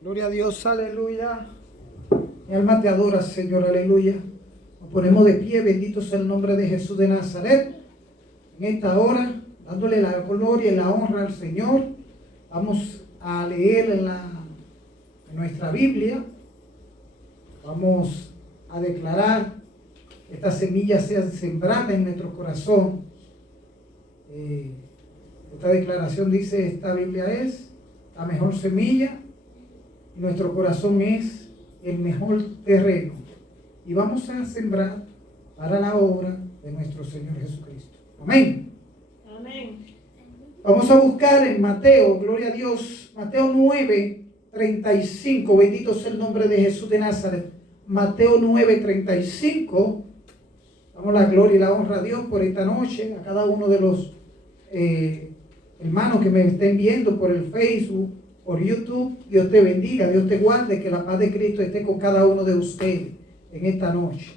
Gloria a Dios, aleluya. Mi alma te adora, Señor, aleluya. Nos ponemos de pie, bendito sea el nombre de Jesús de Nazaret. En esta hora, dándole la gloria y la honra al Señor, vamos a leer en nuestra Biblia. Vamos a declarar que esta semilla sea sembrada en nuestro corazón. Esta declaración dice, esta Biblia es la mejor semilla y nuestro corazón es el mejor terreno. Y vamos a sembrar para la obra de nuestro Señor Jesucristo. Amén. Amén. Vamos a buscar en Mateo, gloria a Dios, Mateo 9:35, bendito sea el nombre de Jesús de Nazaret. Mateo 9:35. Damos la gloria y la honra a Dios por esta noche, a cada uno de los hermanos que me estén viendo por el Facebook, por YouTube. Dios te bendiga, Dios te guarde, que la paz de Cristo esté con cada uno de ustedes en esta noche.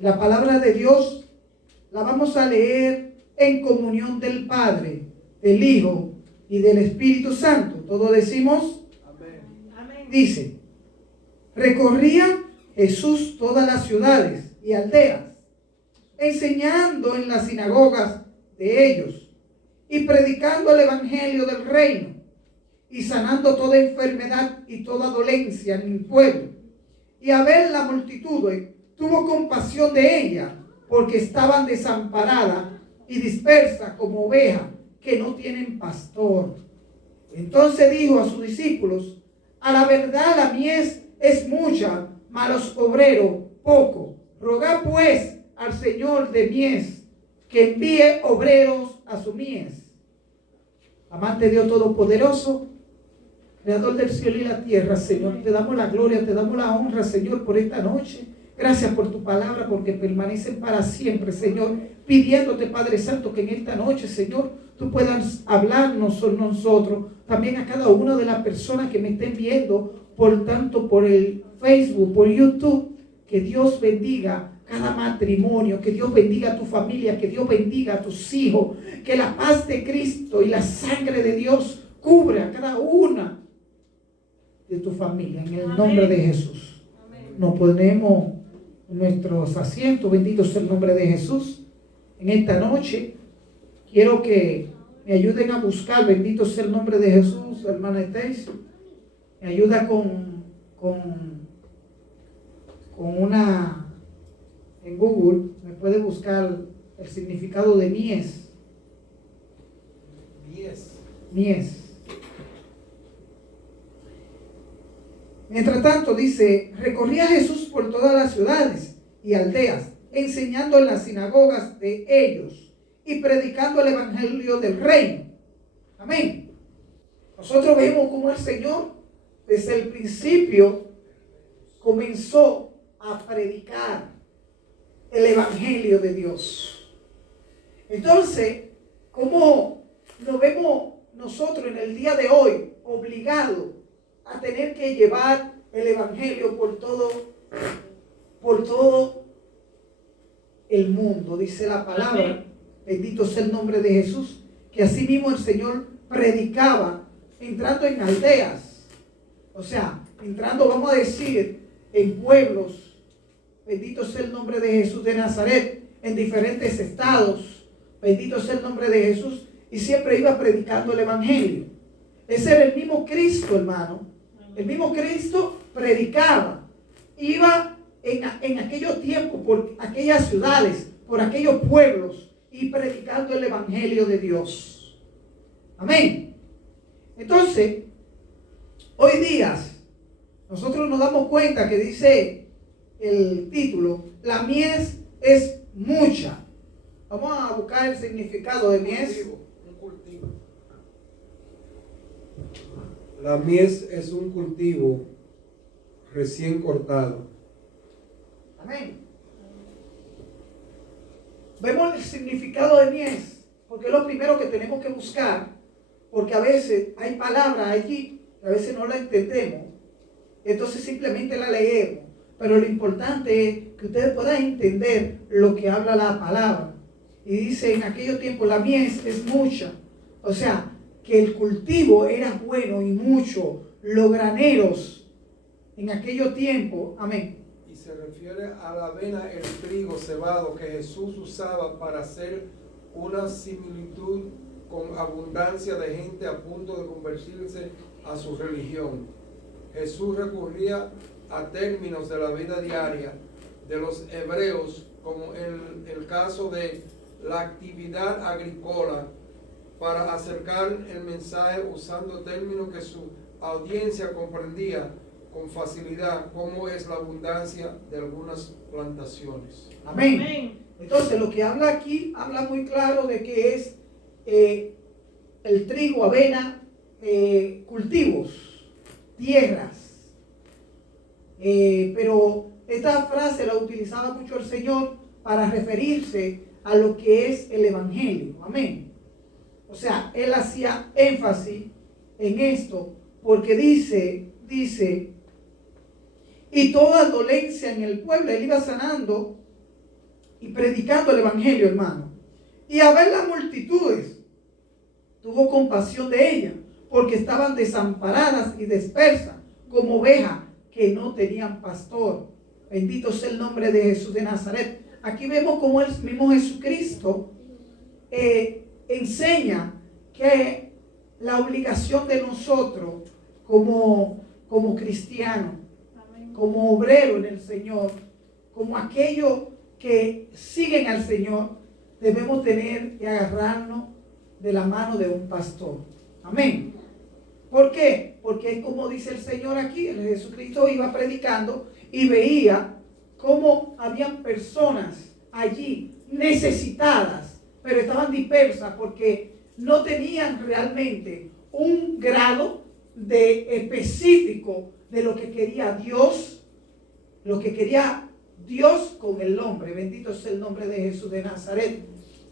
La palabra de Dios la vamos a leer en comunión del Padre, del Hijo y del Espíritu Santo. Todos decimos Amén. Dice: recorría Jesús todas las ciudades y aldeas, enseñando en las sinagogas de ellos y predicando el evangelio del reino y sanando toda enfermedad y toda dolencia en el pueblo. Y a ver la multitud, tuvo compasión de ella, porque estaban desamparadas y dispersas como ovejas que no tienen pastor. Entonces dijo a sus discípulos: a la verdad la mies es mucha, mas los obreros poco. Rogad pues al Señor de mies que envíe obreros a su mies. Amante Dios Todopoderoso, Creador del cielo y la tierra, Señor, te damos la gloria, te damos la honra, Señor, por esta noche. Gracias por tu palabra, porque permanecen para siempre, Señor. Pidiéndote, Padre Santo, que en esta noche, Señor, tú puedas hablarnos con nosotros. También a cada una de las personas que me estén viendo, por tanto, por el Facebook, por YouTube. Que Dios bendiga cada matrimonio, que Dios bendiga a tu familia, que Dios bendiga a tus hijos. Que la paz de Cristo y la sangre de Dios cubra a cada una de tu familia, en el nombre de Jesús. Amén. Nos ponemos en nuestros asientos, bendito sea el nombre de Jesús. En esta noche quiero que me ayuden a buscar, bendito sea el nombre de Jesús, hermana Stacy. Me ayuda con una, en Google, me puede buscar el significado de mies. Mies. Mientras tanto, dice, recorría Jesús por todas las ciudades y aldeas, enseñando en las sinagogas de ellos y predicando el evangelio del reino. Amén. Nosotros vemos cómo el Señor desde el principio comenzó a predicar el evangelio de Dios. Entonces, ¿cómo nos vemos nosotros en el día de hoy obligados a tener que llevar el evangelio por todo el mundo? Dice la palabra, amén. Bendito sea el nombre de Jesús, que así mismo el Señor predicaba entrando en aldeas, o sea, entrando, vamos a decir, en pueblos. Bendito sea el nombre de Jesús de Nazaret, en diferentes estados. Bendito sea el nombre de Jesús, y siempre iba predicando el evangelio. Ese era el mismo Cristo, hermano. El mismo Cristo predicaba, iba en aquellos tiempos por aquellas ciudades, por aquellos pueblos, y predicando el evangelio de Dios. Amén. Entonces, hoy día nosotros nos damos cuenta que dice el título, la mies es mucha. Vamos a buscar el significado de mies. Un cultivo. La mies es un cultivo recién cortado. Amén. Vemos el significado de mies, porque es lo primero que tenemos que buscar, porque a veces hay palabras allí que a veces no la entendemos, entonces simplemente la leemos, pero lo importante es que ustedes puedan entender lo que habla la palabra. Y dice, en aquellos tiempos la mies es mucha, o sea, que el cultivo era bueno y mucho, los graneros en aquellos tiempos, amén. Y se refiere a la avena, el trigo cebado que Jesús usaba para hacer una similitud con abundancia de gente a punto de convertirse a su religión. Jesús recurría a términos de la vida diaria de los hebreos, como el caso de la actividad agrícola, para acercar el mensaje usando términos que su audiencia comprendía con facilidad, como es la abundancia de algunas plantaciones. Amén. Amén. Entonces lo que habla aquí, habla muy claro de que es el trigo, avena, cultivos, tierras. Pero esta frase la utilizaba mucho el Señor para referirse a lo que es el Evangelio. Amén. O sea, Él hacía énfasis en esto porque dice, y toda dolencia en el pueblo, Él iba sanando y predicando el Evangelio, hermano. Y a ver las multitudes, tuvo compasión de ellas, porque estaban desamparadas y dispersas como ovejas que no tenían pastor. Bendito sea el nombre de Jesús de Nazaret. Aquí vemos cómo el mismo Jesucristo enseña que la obligación de nosotros como cristianos, como obreros en el Señor, como aquellos que siguen al Señor, debemos tener que agarrarnos de la mano de un pastor. Amén. ¿Por qué? Porque es como dice el Señor aquí, el Jesucristo iba predicando y veía cómo habían personas allí necesitadas, pero estaban dispersas porque no tenían realmente un grado de específico de lo que quería Dios, con el hombre. Bendito sea el nombre de Jesús de Nazaret.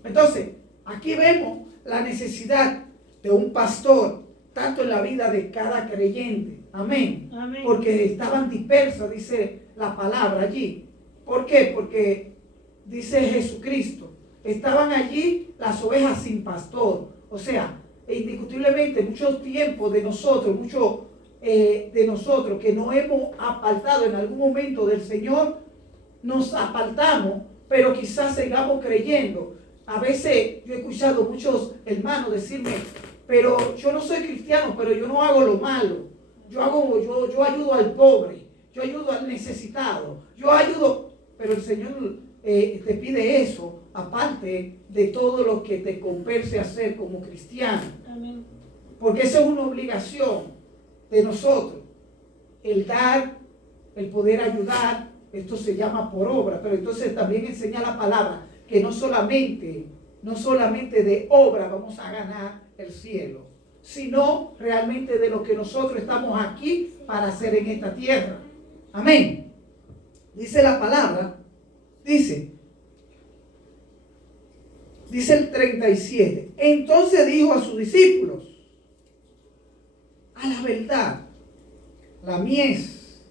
Entonces, aquí vemos la necesidad de un pastor, tanto en la vida de cada creyente. Amén. Amén. Porque estaban dispersos, dice la palabra allí. ¿Por qué? Porque dice Jesucristo, estaban allí las ovejas sin pastor. O sea, indiscutiblemente muchos tiempos de nosotros, que nos hemos apartado en algún momento del Señor, nos apartamos, pero quizás sigamos creyendo. A veces yo he escuchado muchos hermanos decirme, pero yo no soy cristiano, pero yo no hago lo malo. Yo ayudo al pobre, yo ayudo al necesitado, yo ayudo, pero el Señor te pide eso, aparte de todo lo que te compelse hacer como cristiano. Amén. Porque esa es una obligación de nosotros, el dar, el poder ayudar. Esto se llama por obra, pero entonces también enseña la palabra que no solamente de obra vamos a ganar el cielo, sino realmente de lo que nosotros estamos aquí para hacer en esta tierra. Amén. Dice la palabra, dice el 37, entonces dijo a sus discípulos, a la verdad, la mies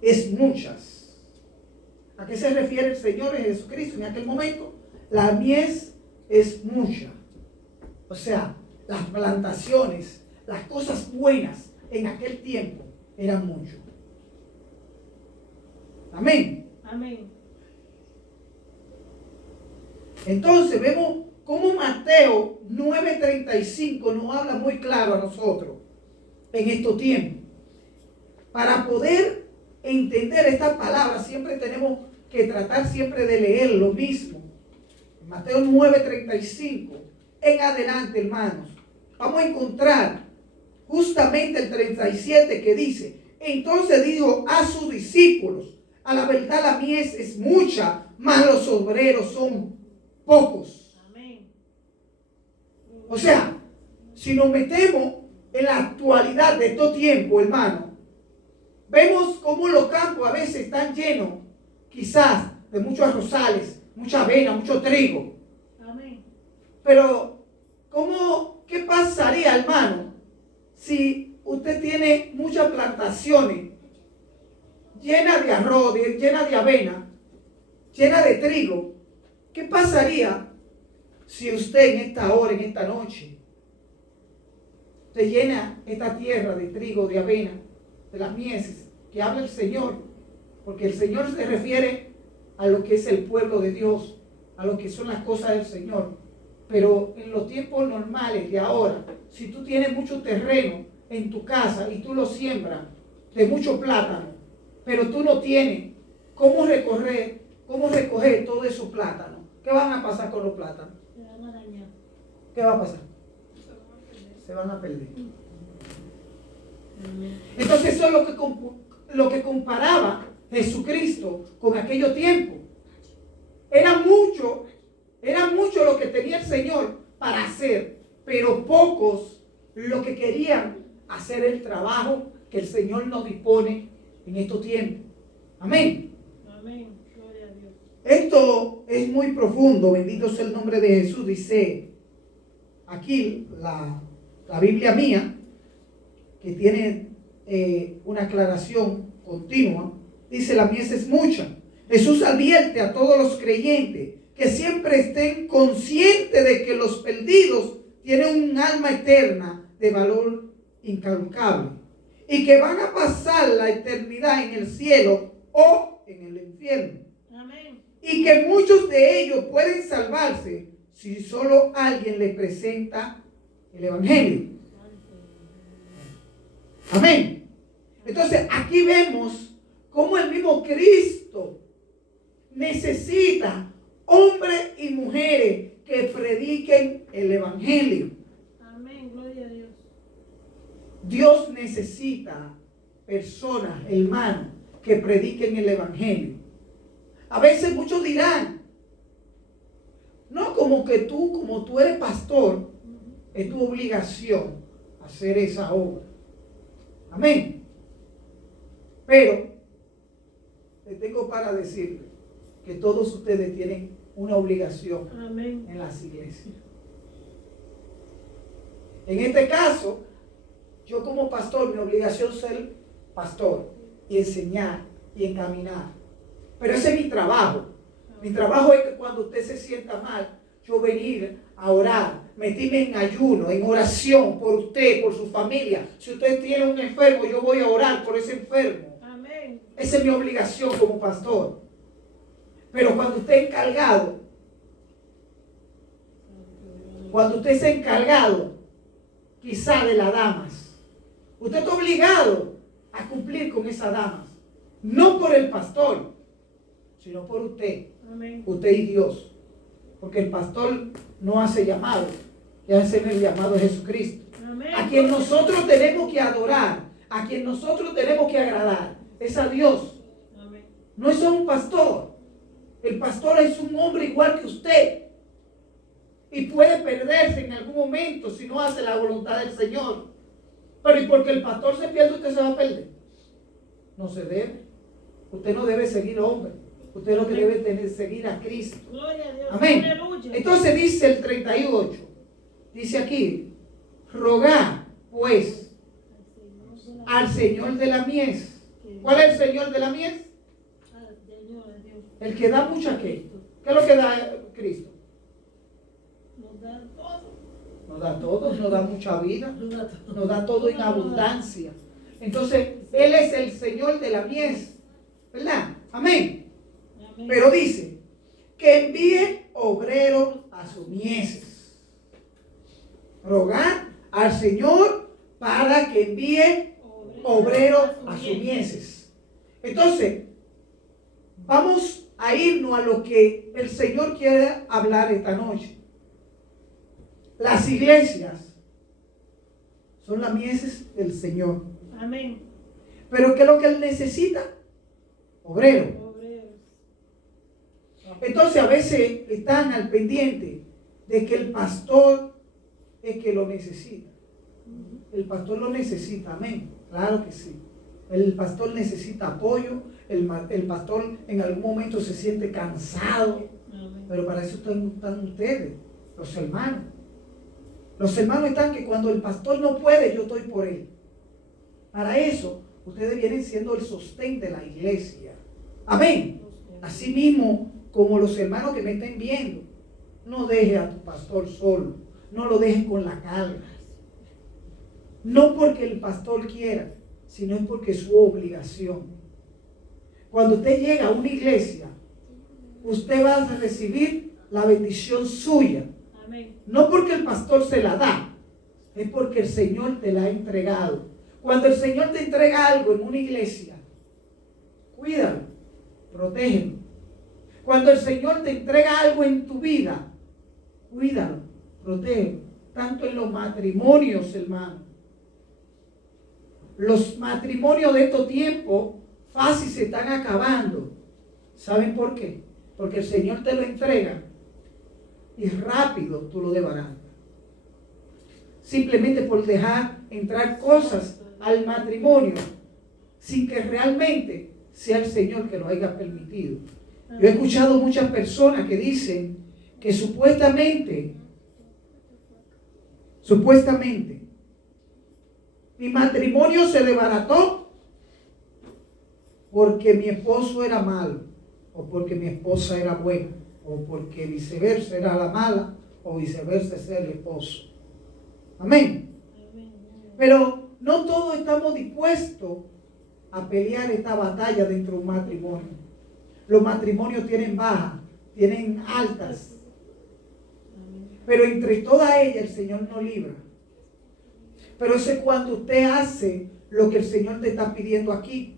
es muchas. ¿A qué se refiere el Señor Jesucristo en aquel momento? La mies es mucha. O sea, las plantaciones, las cosas buenas en aquel tiempo eran mucho. Amén. Amén. Entonces vemos cómo Mateo 9:35 nos habla muy claro a nosotros en estos tiempos. Para poder entender estas palabras siempre tenemos que tratar siempre de leer lo mismo. Mateo 9:35 en adelante, hermanos, vamos a encontrar justamente el 37 que dice, entonces dijo a sus discípulos, a la verdad la mies es mucha, mas los obreros son pocos. Amén. O sea, si nos metemos en la actualidad de estos tiempos, hermano, vemos cómo los campos a veces están llenos, quizás, de muchos arrozales, mucha avena, mucho trigo. Amén. Pero, ¿qué pasaría, hermano, si usted tiene muchas plantaciones llenas de arroz, llenas de avena, llenas de trigo? ¿Qué pasaría si usted en esta hora, en esta noche, usted llena esta tierra de trigo, de avena, de las mieses, que habla el Señor, porque el Señor se refiere a lo que es el pueblo de Dios, a lo que son las cosas del Señor. Pero en los tiempos normales de ahora, si tú tienes mucho terreno en tu casa y tú lo siembras de mucho plátano, pero tú no tienes cómo recoger todos esos plátanos, ¿qué van a pasar con los plátanos? Se van a dañar. ¿Qué va a pasar? Se van a perder. Entonces eso es lo que comparaba Jesucristo con aquellos tiempos. Era mucho lo que tenía el Señor para hacer, pero pocos lo que querían hacer el trabajo que el Señor nos dispone en estos tiempos. Amén. Amén. Gloria a Dios. Esto es muy profundo, bendito sea el nombre de Jesús. Dice aquí la Biblia mía, que tiene una aclaración continua, dice: la mies es mucha. Jesús advierte a todos los creyentes que siempre estén conscientes de que los perdidos tienen un alma eterna de valor incalculable y que van a pasar la eternidad en el cielo o en el infierno. Amén. Y que muchos de ellos pueden salvarse si solo alguien les presenta el Evangelio. Amén. Entonces aquí vemos cómo el mismo Cristo necesita hombres y mujeres que prediquen el Evangelio. Amén. Gloria a Dios. Dios necesita personas, hermanos, que prediquen el Evangelio. A veces muchos dirán, no, como tú eres pastor, es tu obligación hacer esa obra. Amén. Pero le tengo para decirle que todos ustedes tienen una obligación Amén. en las iglesias. En este caso, yo como pastor, mi obligación es ser pastor y enseñar y encaminar. Pero ese es mi trabajo. Mi trabajo es que cuando usted se sienta mal, yo venir a orar, meterme en ayuno, en oración por usted, por su familia. Si usted tiene un enfermo, yo voy a orar por ese enfermo. Amén. Esa es mi obligación como pastor. Pero cuando usted es encargado, quizá de las damas, usted está obligado a cumplir con esas damas. No por el pastor, sino por usted. Amén. Usted y Dios. Porque el pastor no hace llamado, que hace el llamado de Jesucristo. Amén. A quien nosotros tenemos que adorar, a quien nosotros tenemos que agradar, es a Dios. Amén. No es a un pastor. El pastor es un hombre igual que usted. Y puede perderse en algún momento si no hace la voluntad del Señor. Pero ¿y porque el pastor se pierde, usted se va a perder? No se debe. Usted no debe seguir hombre. Usted lo que debe seguir a Cristo. Gloria a Dios. Amén. Aleluya. Entonces dice el 38. Dice aquí: rogad pues al Señor de la mies. ¿Cuál es el Señor de la mies? El que da mucha ¿qué? ¿Qué es lo que da Cristo? Nos da todo. Nos da todo, nos da mucha vida, nos da todo en abundancia. Entonces, Él es el Señor de la mies, ¿verdad? Amén. Amén. Pero dice que envíe obreros a sus mieses. Rogad al Señor para que envíe obreros a sus mieses. Entonces, vamos a irnos a lo que el Señor quiere hablar esta noche. Las iglesias son las mieses del Señor. Amén. Pero ¿qué es lo que Él necesita? Obreros. Obreros. Entonces a veces están al pendiente de que el pastor es que lo necesita. El pastor lo necesita, amén. Claro que sí. El pastor necesita apoyo. El pastor en algún momento se siente cansado. Amén. Pero para eso están ustedes, los hermanos. Los hermanos están que cuando el pastor no puede, yo estoy por él. Para eso, ustedes vienen siendo el sostén de la iglesia. Amén. Así mismo, como los hermanos que me estén viendo, no deje a tu pastor solo. No lo dejes con la carga. No porque el pastor quiera, sino es porque es su obligación. Cuando usted llega a una iglesia, usted va a recibir la bendición suya. Amén. No porque el pastor se la da, es porque el Señor te la ha entregado. Cuando el Señor te entrega algo en una iglesia, cuídalo, protégelo. Cuando el Señor te entrega algo en tu vida, cuídalo, protégelo. Tanto en los matrimonios, hermano. Los matrimonios de estos tiempos fácil se están acabando. ¿Saben por qué? Porque el Señor te lo entrega y rápido tú lo desbaratas. Simplemente por dejar entrar cosas al matrimonio sin que realmente sea el Señor que lo haya permitido. Yo he escuchado muchas personas que dicen que supuestamente, mi matrimonio se desbarató porque mi esposo era malo, o porque mi esposa era buena, o porque viceversa era la mala, o viceversa es el esposo. Amén. Pero no todos estamos dispuestos a pelear esta batalla dentro de un matrimonio. Los matrimonios tienen bajas, tienen altas, pero entre todas ellas el Señor nos libra. Pero eso es cuando usted hace lo que el Señor te está pidiendo aquí.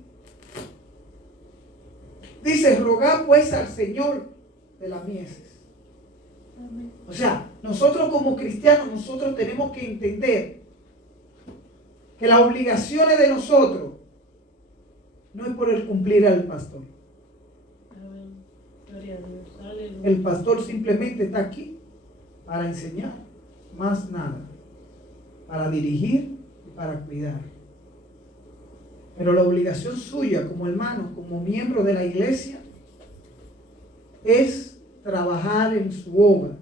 Dice, rogad pues al Señor de las mieses. O sea, nosotros como cristianos, nosotros tenemos que entender que las obligaciones de nosotros no es por el cumplir al pastor. Amén. Gloria a Dios. Aleluya. El pastor simplemente está aquí para enseñar, más nada, para dirigir y para cuidar. Pero la obligación suya como hermano, como miembro de la iglesia, es trabajar en su obra.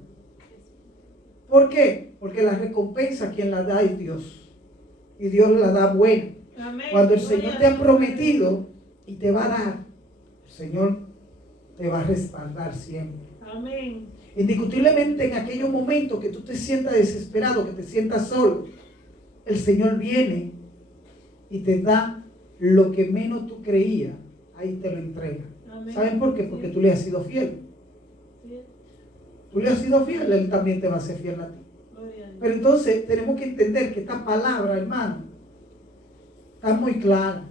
¿Por qué? Porque la recompensa quien la da es Dios. Y Dios la da buena. Amén. Cuando el Gloria Señor a te ha Dios. prometido y te va a dar, el Señor te va a respaldar siempre. Amén. Indiscutiblemente en aquellos momentos que tú te sientas desesperado, que te sientas solo, el Señor viene y te da lo que menos tú creías, ahí te lo entrega. Amén. ¿Saben por qué? Porque tú le has sido fiel. Sí. Tú le has sido fiel, Él también te va a ser fiel a ti. Gloria a Dios. Pero entonces tenemos que entender que esta palabra, hermano, está muy clara.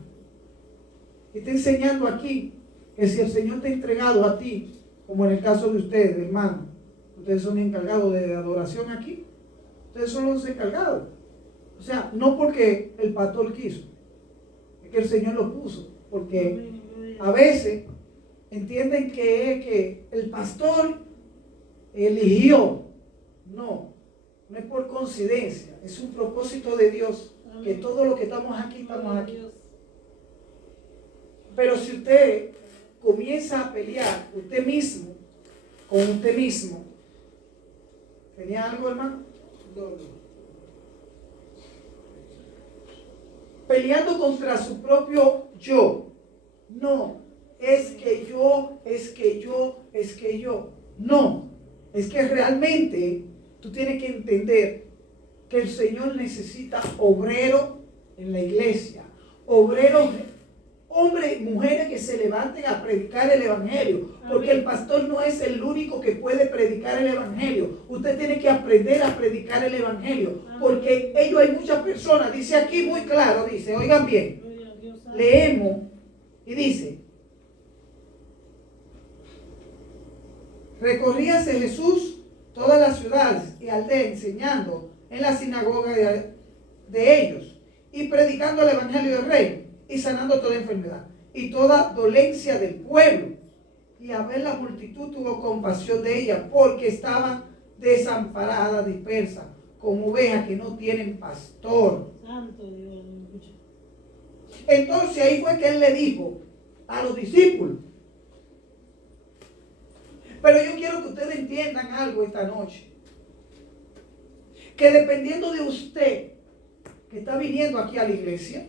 Y está enseñando aquí que si el Señor te ha entregado a ti, como en el caso de ustedes, hermano, ustedes son encargados de adoración aquí, ustedes son los encargados. O sea, no porque el pastor quiso, es que el Señor lo puso, porque Amén. Gloria a veces entienden que es que el pastor eligió. No, no es por coincidencia, es un propósito de Dios, que todos los que estamos aquí, estamos Gloria a aquí. Dios. Pero si usted comienza a pelear usted mismo, con usted mismo, ¿tenía algo, hermano? No. Peleando contra su propio yo. No, es que yo. No, es que realmente tú tienes que entender que el Señor necesita obrero en la iglesia, obreros, hombres y mujeres que se levanten a predicar el evangelio, porque el pastor no es el único que puede predicar el evangelio. Usted tiene que aprender a predicar el evangelio, porque ellos hay muchas personas, dice aquí muy claro, dice, oigan bien, Gloria a Dios. leemos y dice, recorríase Jesús todas las ciudades y aldeas enseñando en la sinagoga de ellos y predicando el evangelio del reino y sanando toda enfermedad y toda dolencia del pueblo. Y a ver la multitud tuvo compasión de ella, porque estaban desamparadas, dispersas, como ovejas que no tienen pastor. Santo Dios. Aleluya. Entonces ahí fue que él le dijo a los discípulos. Pero yo quiero que ustedes entiendan algo esta noche. Que dependiendo de usted, que está viniendo aquí a la iglesia,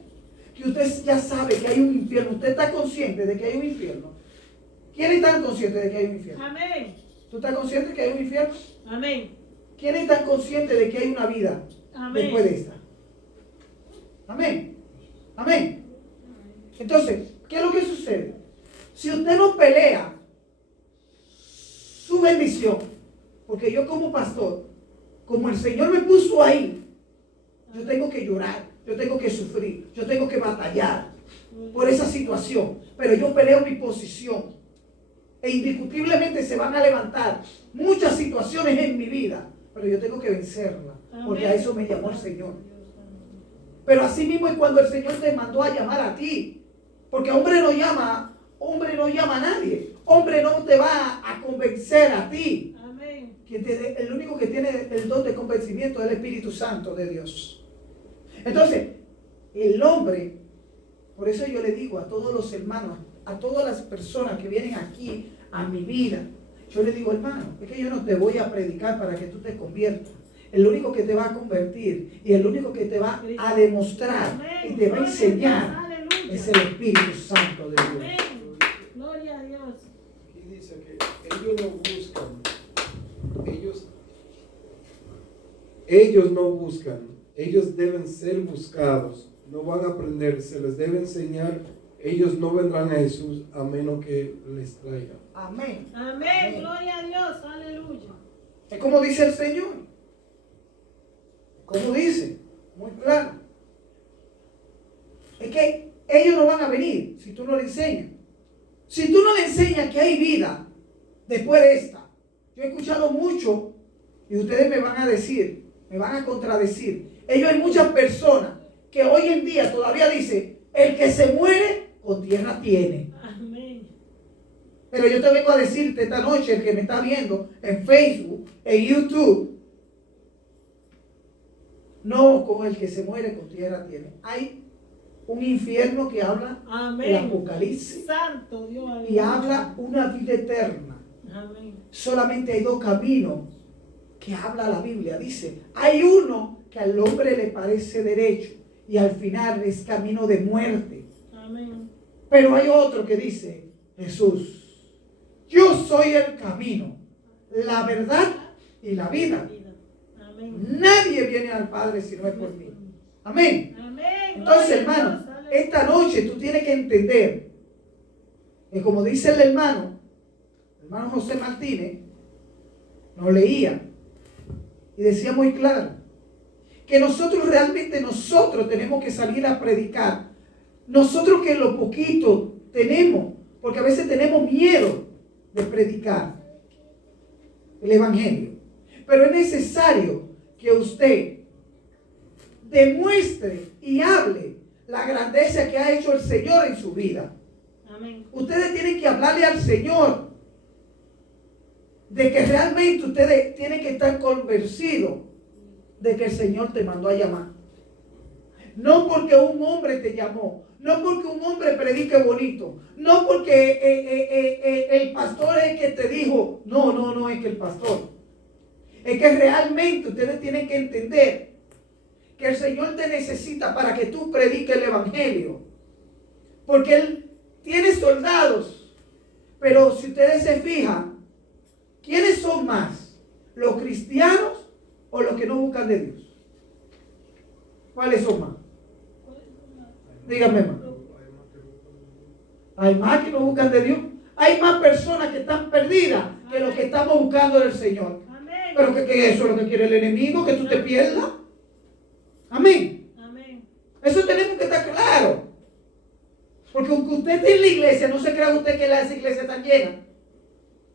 que usted ya sabe que hay un infierno. Usted está consciente de que hay un infierno. ¿Quiénes están conscientes de que hay un infierno? Amén. ¿Tú estás consciente de que hay un infierno? Amén. ¿Quiénes están conscientes de que hay una vida Amén. después de esta? Amén. Amén. Entonces, ¿qué es lo que sucede? Si usted no pelea su bendición, porque yo como pastor, como el Señor me puso ahí, yo tengo que llorar, yo tengo que sufrir, yo tengo que batallar por esa situación, pero yo peleo mi posición e indiscutiblemente se van a levantar muchas situaciones en mi vida, pero yo tengo que vencerla, porque a eso me llamó el Señor. Pero así mismo es cuando el Señor te mandó a llamar a ti, porque hombre no llama a nadie, hombre no te va a convencer a ti. Amén. El único que tiene el don de convencimiento es el Espíritu Santo de Dios. Entonces, el hombre, por eso yo le digo a todos los hermanos, a todas las personas que vienen aquí a mi vida, yo le digo, hermano, es que yo no te voy a predicar para que tú te conviertas. El único que te va a convertir y el único que te va a demostrar y te va a enseñar es el Espíritu Santo de Dios. Amén. Gloria a Dios. Aquí dice que ellos no buscan, ellos no buscan, ellos deben ser buscados, no van a aprender, se les debe enseñar, ellos no vendrán a Jesús a menos que les traiga. Amén. Amén. Gloria a Dios. Aleluya. Es como dice el Señor. Como dice, muy claro. Es que ellos no van a venir si tú no le enseñas. Si tú no le enseñas que hay vida después de esta. Yo he escuchado mucho y ustedes me van a decir, me van a contradecir. Hay muchas personas que hoy en día todavía dicen, el que se muere con tierra tiene. Amén. Pero yo te vengo a decirte esta noche, el que me está viendo en Facebook, en YouTube, no con el que se muere con tierra tiene. Hay un infierno que habla Amén. el Apocalipsis Santo Dios. Aleluya. y habla una vida eterna. Amén. Solamente hay dos caminos que habla la Biblia. Dice, hay uno que al hombre le parece derecho y al final es camino de muerte. Amén. Pero hay otro que dice, Jesús, yo soy el camino, la verdad y la vida. Amén. Nadie viene al Padre si no es por mí. Amén. Amén. Entonces, Gloria a hermano, Dios. Aleluya. esta noche tú tienes que entender que como dice el hermano José Martínez, nos leía y decía muy claro que nosotros tenemos que salir a predicar. Nosotros que lo poquito tenemos, porque a veces tenemos miedo de predicar el Evangelio. Pero es necesario que usted demuestre y hable la grandeza que ha hecho el Señor en su vida. Amén. Ustedes tienen que hablarle al Señor de que realmente ustedes tienen que estar convencidos de que el Señor te mandó a llamar. No porque un hombre te llamó, no porque un hombre predique bonito, no porque el pastor es el que te dijo, no es que el pastor. Es que realmente ustedes tienen que entender que el Señor te necesita para que tú prediques el Evangelio. Porque Él tiene soldados. Pero si ustedes se fijan, ¿quiénes son más? ¿Los cristianos o los que no buscan de Dios? ¿Cuáles son más? Díganme más. Hay más que no buscan de Dios. Hay más personas que están perdidas que los que estamos buscando del Señor. Amén. Pero que eso es lo que quiere el enemigo, que tú te pierdas. Amén. Amén. Eso tenemos que estar claros. Porque aunque usted esté en la iglesia, no se crea usted que las iglesias están llenas.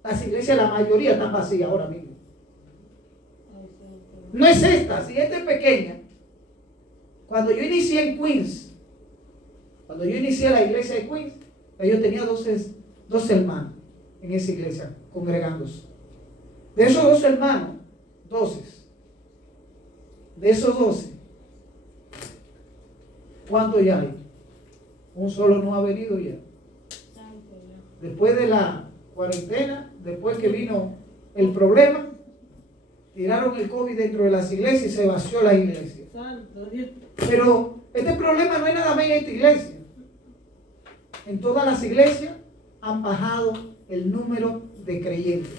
Las iglesias, la mayoría están vacías ahora mismo. No es esta, si esta es pequeña. Cuando yo inicié en Queens, cuando yo inicié la iglesia de Queens, yo tenía 12 hermanos en esa iglesia congregándose. De esos 12 hermanos, 12. De esos 12, ¿cuántos ya hay? Un solo no ha venido ya. Después de la cuarentena, después que vino el problema, tiraron el COVID dentro de las iglesias y se vació la iglesia. Santo Dios. Pero este problema no es nada más en esta iglesia. En todas las iglesias han bajado el número de creyentes.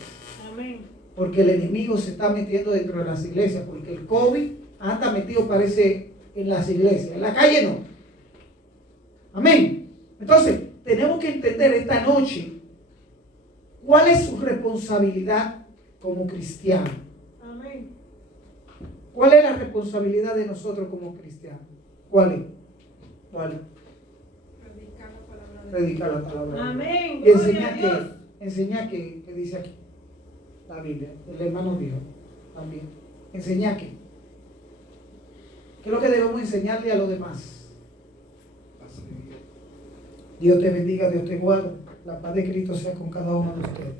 Amén. Porque el enemigo se está metiendo dentro de las iglesias. Porque el COVID anda metido, parece, en las iglesias, en la calle no. Amén. Entonces, tenemos que entender esta noche cuál es su responsabilidad como cristiano. Amén. ¿Cuál es la responsabilidad de nosotros como cristianos? ¿Cuál es? ¿Cuál es? Predicar la palabra de Dios. Predicar la palabra de Dios. Amén. Y Gloria enseñar a Dios. que, enseñar que dice aquí la Biblia, el hermano dijo también. Enseñar que. ¿Qué es lo que debemos enseñarle a los demás? Así es. Dios te bendiga, Dios te guarde. La paz de Cristo sea con cada uno de ustedes.